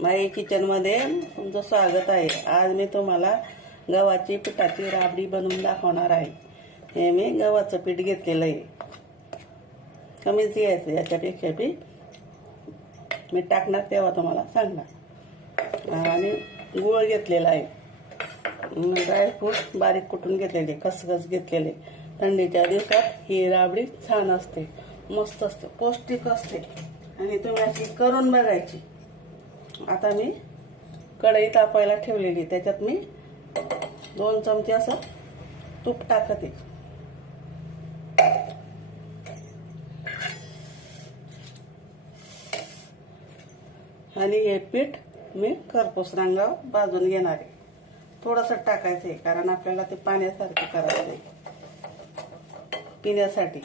माई किचनमध्ये तुमचं स्वागत आहे. आज मी तुम्हाला गव्हाची पिठाची राबडी बनवून दाखवणार आहे. हे मी गव्हाचं पीठ घेतलेलं आहे. कमीच घ्यायचं याच्यापेक्षा बी मी टाकणार तेव्हा तुम्हाला सांगणार. आणि गुळ घेतलेला आहे. ड्रायफ्रूट बारीक कुटून घेतलेले खसखस घेतलेले. थंडीच्या दिवसात ही राबडी छान असते मस्त असते पौष्टिक असते. आणि तुम्ही अशी करून बघायची. आता मी कढई तापायला ठेवलेली त्याच्यात मी दोन चमचे असं तूप टाकते. आणि हे पीठ मी खरपूस रंगावर भाजून घेणार आहे. थोडंसं टाकायचं आहे कारण आपल्याला ते पाण्यासारखं करायचं आहे. पिण्यासाठी.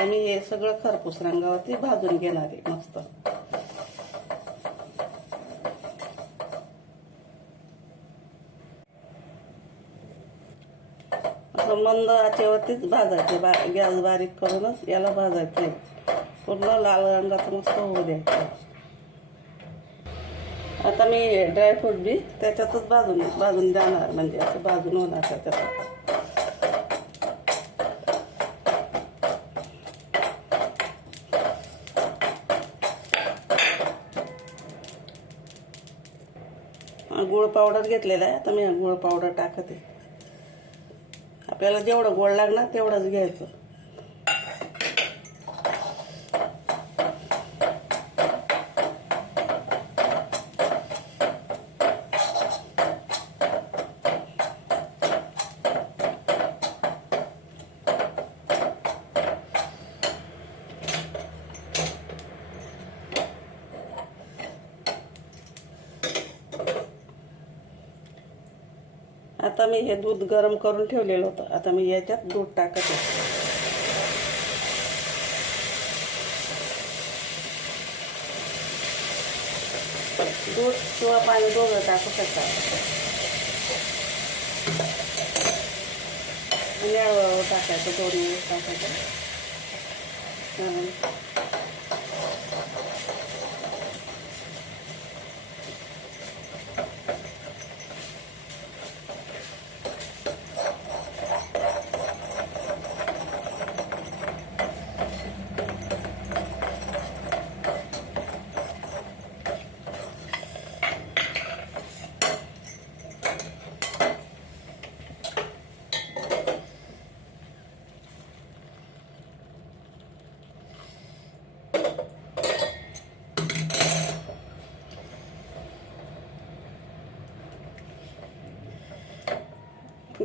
आता मी हे सगळं खरपूस रंगावरती भाजून घेणार आहे मस्त. असं मंद आचेवरतीच भाजायचे बा गॅस बारीक करूनच याला भाजायचे. पूर्ण लाल रंगाचं मस्त होऊ द्यायचं. आता मी ड्रायफ्रूट बी त्याच्यातच भाजून भाजून जाणार म्हणजे असं भाजून होणार त्याच्यात. गुळ पावडर घेतलेला आहे. आता मी गुळ पावडर टाकते. आपल्याला जेवढं गोड लागणार तेवढंच घ्यायचं. आता मी हे दूध गरम करून ठेवलेलं होतं. आता मी याच्यात दूध टाकते दूध किंवा पाणी दोघं टाकू शकता. टाकायचं दोन मिनिट टाकायचं.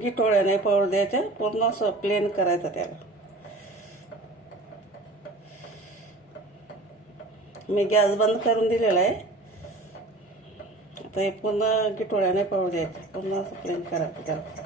गिटोळ्या नाही पावर द्यायचं पूर्ण असं प्लेन करायचं त्याला. मी गॅस बंद करून दिलेला आहे. आता हे पूर्ण गिठोळ्याने पावडर द्यायचं पूर्ण असं प्लेन करायचं त्याला.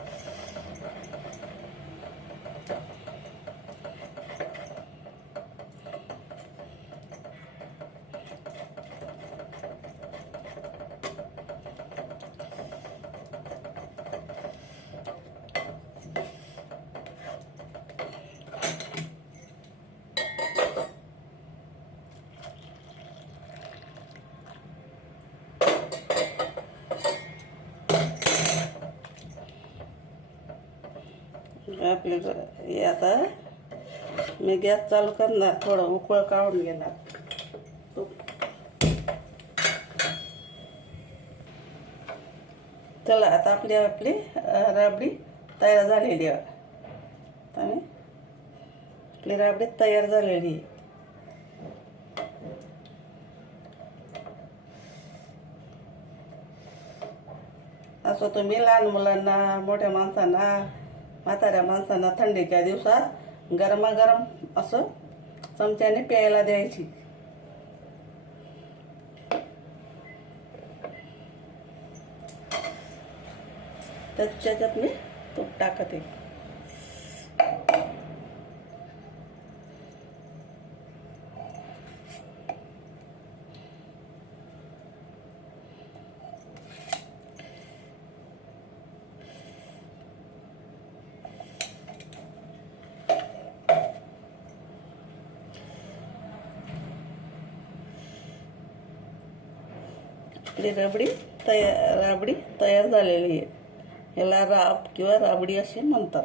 आपले हे आता मी गॅस चालू करणार थोडं उकळ काढून घेणार. चला आता आपली आपली राबडी तयार झालेली आहे. आणि आपली राबडी तयार झालेली आहे. असं तुम्ही लहान मुलांना मोठ्या माणसांना म्हाताऱ्या माणसांना थंडीच्या दिवसात गरमागरम असं चमच्याने प्यायला द्यायची. त्याच्यात मी तूप टाकते. आपली रबडी तयार राबडी तयार झालेली आहे. याला राब किंवा राबडी असे म्हणतात.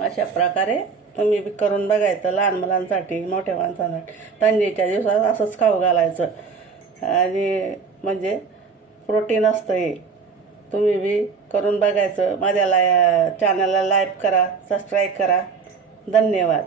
अशा प्रकारे तुम्ही बी करून बघायचं लहान मुलांसाठी मोठ्या माणसांसाठी. थंडीच्या दिवसात असंच खाऊ घालायचं. आणि म्हणजे प्रोटीन असतं हे तुम्ही बी करून बघायचं. माझ्या लाय चॅनलला लाईक करा सबस्क्राईब करा. धन्यवाद.